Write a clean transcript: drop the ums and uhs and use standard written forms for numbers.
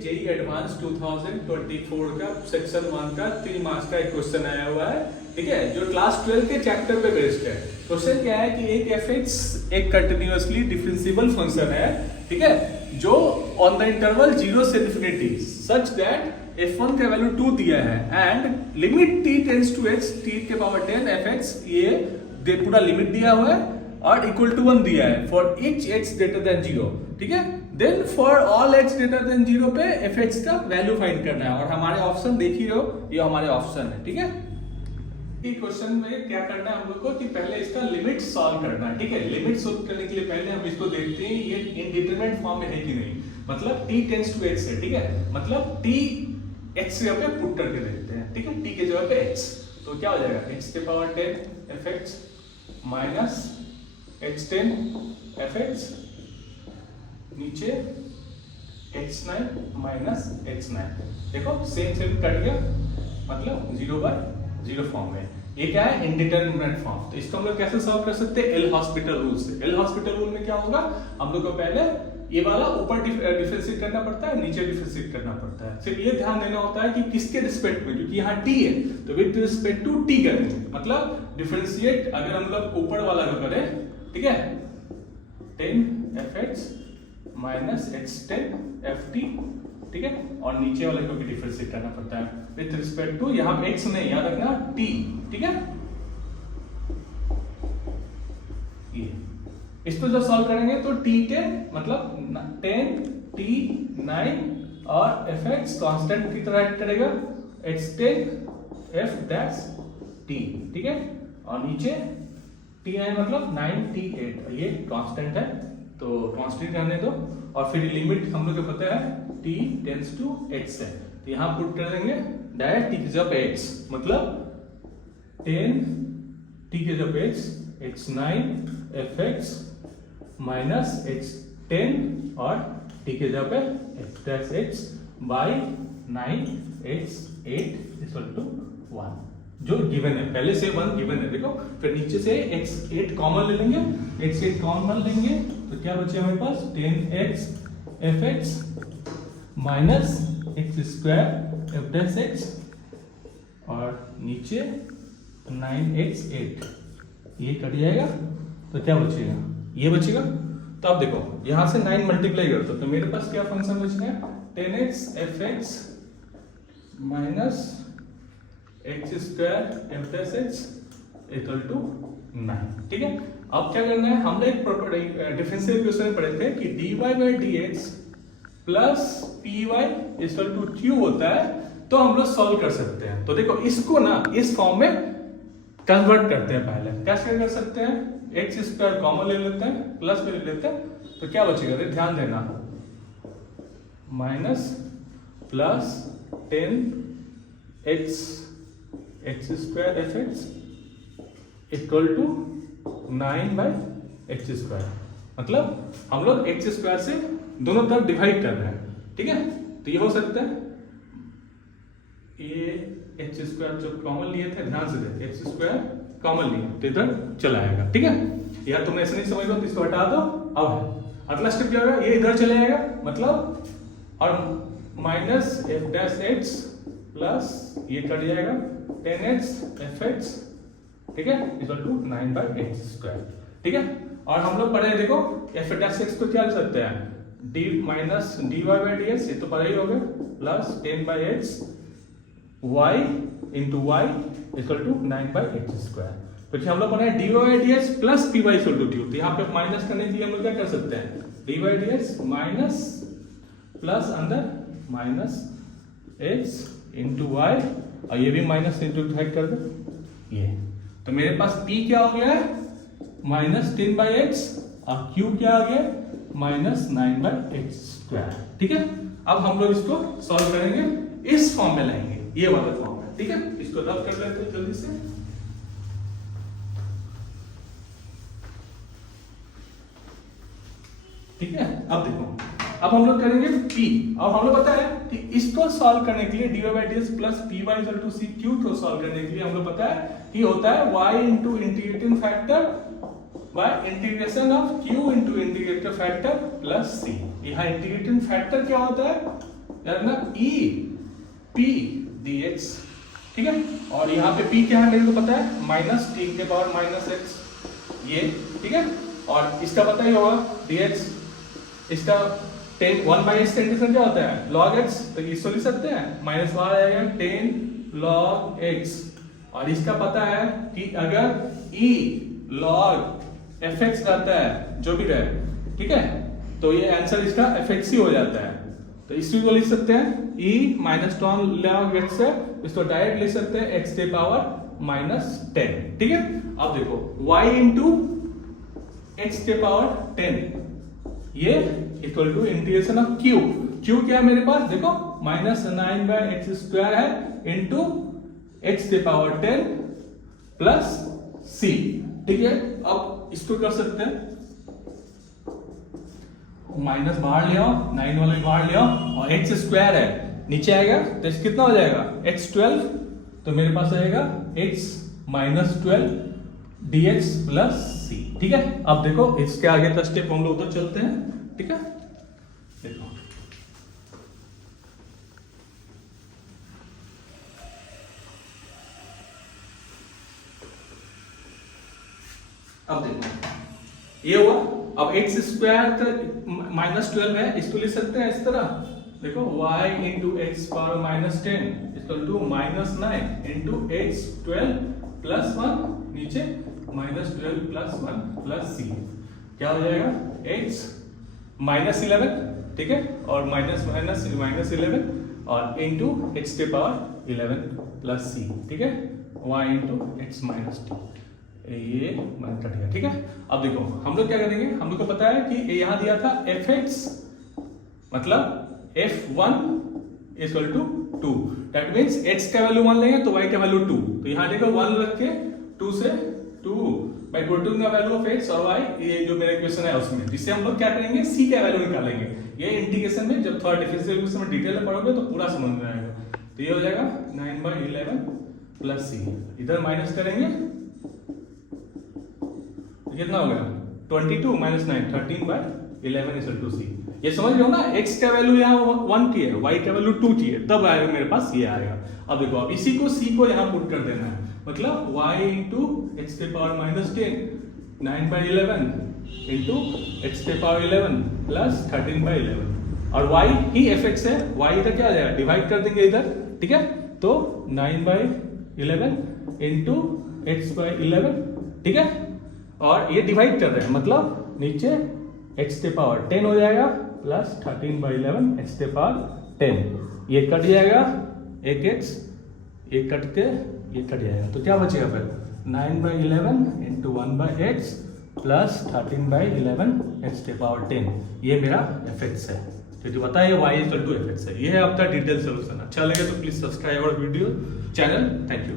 JEE advance 2024 का section 1 का 3 marks का एक क्वेश्चन आया हुआ है, ठीक है, जो क्लास 12 के चैप्टर पे बेस्ड है। क्वेश्चन क्या है कि एक एफएक्स एक कंटिन्यूअसली डिफरेंशिएबल फंक्शन है, ठीक है, जो ऑन द इंटरवल 0 से इंफिनिटी सच दैट f1 का वैल्यू 2 दिया है and limit t tends to h t के पावर 10 fx, ये पूरा लिमिट दिया हुआ है और इक्वल टू 1 दिया है for each h greater than 0, ठीक है। Then for all h greater than 0 पे fx का वैल्यू फाइंड करना है और हमारे ऑप्शन देख ही रहो, ये हमारे ऑप्शन है, ठीक है। इस क्वेश्चन में क्या करना है हम लोग को कि पहले इसका लिमिट सॉल्व करना है, ठीक है। लिमिट सॉल्व करने के लिए पहले हम इसको देखते हैं ये इनडिटरमिनेट फॉर्म में है कि नहीं, मतलब t टेंड्स टू h से, ठीक है, मतलब t h से पे पुट करके देखते हैं, ठीक है, t के जगह पे h, तो क्या हो जाएगा h के power 10 fx minus h10 fx नीचे h9 माइनस h9, देखो सेम कट गया, मतलब 0/0 फॉर्म में। ये क्या है इनडिटरमिनेट फॉर्म, तो इसको हम लोग कैसे सॉल्व कर सकते हैं एल हॉस्पिटल रूल से। एल हॉस्पिटल रूल में क्या होगा, हम लोग को पहले ये वाला ऊपर डिफरेंशिएट करना पड़ता है, नीचे डिफरेंशिएट करना पड़ता है। सिर्फ ये ध्यान देना होता है कि किसके रिस्पेक्ट में, क्योंकि यहाँ t है तो विद रिस्पेक्ट टू t करेंगे, मतलब डिफरेंशिएट अगर हम लोग ऊपर वाला को करें, ठीक है, 10 fx माइनस h10 ft, ठीक है, और नीचे वाले को भी डिफरेंशिएट करना पड़ता है विद रिस्पेक्ट टू, यहाँ x नहीं याद रखना t, ठीक है। ये इसको जब सॉल्व करेंगे तो t10 मतलब 10 t9 और fx कांस्टेंट की तरह एक्ट करेगा, h10 f डैश t, ठीक है, और नीचे t9 मतलब 9 t8, ये कांस्टेंट है तो कांस्टेंट रहने दो, और फिर लिमिट हम लोग को पता है t टेंड्स टू h है, तो यहाँ पुट कर देंगे डायरेक्ट t की जगह पे h, मतलब 10 t की जगह पे h h9 fx minus h10 और t के जगह पे f dash h by 9 h8 equal to 1, जो गिवन है, पहले से 1 गिवन है, देखो, फिर नीचे से x8 कॉमन ले लेंगे, x8 कॉमन लेंगे तो क्या बचे हमारे पास 10x fx minus x square f dash h और नीचे 9x8, ये कट जाएगा तो क्या बचेगा, ये बचेगा। तो अब देखो यहां से 9 मल्टीप्लाई करते तो मेरे पास क्या फंक्शन बचेगा 10x fx minus x square f dash h equal to 9, ठीक है। अब क्या करना है, हम लोग एक डिफरेंशियल इक्वेशन में पढ़े थे कि dy by dx plus py equal to q होता है, तो हम लोग सॉल्व कर सकते हैं। तो देखो इसको ना इस फॉर्म में कन्वर्ट करते हैं, पहले कैसे कर सकते हैं, x स्क्वायर कॉमन ले लेते हैं, प्लस में ले लेते हैं, तो क्या बचेगा, ध्यान देना, minus plus 10x x square fx equal to 9/x square, मतलब हम लोग x स्क्वायर से दोनों तरफ डिवाइड कर रहे हैं, ठीक है, तो ये हो सकता है, ये x स्क्वायर जो कॉमन लिए थे, ध्यान से देखिए x स्क्वायर कॉमन लिए तो इधर चला आएगा, ठीक है, या तुम ऐसे नहीं समझ लो तो इसको हटा दो। अब अगला स्टेप क्या होगा, ये इधर चले आएगा, मतलब और minus f dash h plus ये कट जाएगा 10x fx, ठीक है, इक्वल टू 9/x स्क्वायर, ठीक है। और हम लोग पढ़े देखो f डैश x को क्या लिख सकते हैं, d minus dy by dx, ये तो पढ़ा ही होगा, plus 10/x y into y equal to 9/x square. फिर हम लोग पढ़े dy by dx plus py equal to q, तो यहाँ पे माइनस करने के लिए हम लोग क्या कर सकते हैं, dy by dx minus plus अंदर माइनस x इंटू y, और ये भी माइनस इंटू डिवाइड कर दो, ये तो मेरे पास p क्या हो गया है माइनस 10/x और q क्या आ गया माइनस 9/x स्क्वायर, ठीक है। अब हम लोग इसको सॉल्व करेंगे, इस फॉर्म में लाएंगे, ये वाला फॉर्म है, ठीक है, इसको रब कर लेते हैं जल्दी से, ठीक है। अब देखो अब हम लोग करेंगे p, अब हम लोग पता है कि इसको सॉल्व करने के लिए dy by dx plus py equal to c, q को सॉल्व करने के लिए हम लोग पता है कि होता है y into integrating factor by integration of q into integrating factor plus c। यहाँ इंटीग्रेटिंग फैक्टर क्या होता है, यार ना ई पी डी एक्स, ठीक है। और यहाँ पे p क्या है मेरे को पता है, माइनस टी के पावर माइनस एक्स, ये ठीक है। और इसका पता ही होगा dx, इसका 10 1/x का इंटीग्रेशन क्या होता है, log x, तो इसको लिख सकते हैं माइनस बाहर आएगा 10 log x। और इसका पता है कि अगर e log fx रहता है जो भी रहे, ठीक है, तो ये आंसर इसका fx ही हो जाता है। तो इसी को लिख सकते हैं e माइनस 10 log x है, इसको डायरेक्ट लिख सकते हैं x के पावर माइनस 10, ठीक है। अब देखो y इंटू x के पावर 10 ये equal to integration of q। q क्या है मेरे पास, देखो माइनस 9/x² है इंटू x के पावर 10 प्लस c, ठीक है। अब इसको कर सकते हैं, माइनस बाहर ले आओ, 9 वाले बाहर ले आओ, और x² है नीचे आएगा तो कितना हो जाएगा x12, तो मेरे पास आएगा x minus 12 dx plus c, ठीक है। अब देखो इसके आगे का स्टेप हम लोग तो चलते हैं, ठीक है। देखो अब देखो ये हुआ। अब x² माइनस 12 है, इसको लिख सकते हैं इस तरह, देखो y into x power minus 10 equal to minus 9 into x12 plus 1 नीचे माइनस 12 प्लस 1 प्लस c, क्या हो जाएगा x माइनस 11, ठीक है, और माइनस 11 और इंटू x के पावर 11 प्लस c, ठीक है, y इंटू एक्स माइनस 2, ये कट गया, ठीक है। अब देखो हम लोग क्या करेंगे, हम लोग को पता है कि यहाँ दिया था fx मतलब f1 equal to 2, that means x का वैल्यू 1 लेंगे तो y का वैल्यू 2, तो यहाँ देखो 1 रख के 2 से 2 by putting the value of x और y, ये जो मेरा इक्वेशन है उसमें, जिससे हम लोग क्या करेंगे c का वैल्यू निकालेंगे। ये इंटीग्रेशन में जब थोड़ा डिफरेंशियल इक्वेशन में डिटेल में पढ़ोगे तो पूरा समझ में आएगा। तो ये हो जाएगा 9/11 प्लस c, इधर माइनस करेंगे कितना हो गया 22 माइनस 9 13/11 इक्वल टू c। ये समझ रहे हो ना, x का वैल्यू यहाँ 1 की है, y का वैल्यू 2 की है, तब आएगा मेरे पास ये आएगा। अब देखो अब इसी को c को यहाँ पुट कर देना है, मतलब y इंटू एक्स के पावर माइनस 10 9/11 इंटू एक्स के पावर 11 प्लस 13/11, और y ही fx है, y इधर क्या आ जाएगा डिवाइड कर देंगे इधर, ठीक है, तो 9/11 इंटू x/11, ठीक है, और ये डिवाइड कर रहे हैं मतलब नीचे x के पावर 10 हो जाएगा प्लस 13/11 x के पावर 10, ये कट जाएगा एक x, ये कट के ये कट जाएगा, तो क्या बचेगा फिर 9/11 इंटू 1/x प्लस 13/11 x के पावर 10, ये मेरा fx है, क्योंकि पता है y इक्वल टू fx है। ये है आपका डिटेल सोल्यूशन। अच्छा लगे तो please subscribe our video channel. Thank you.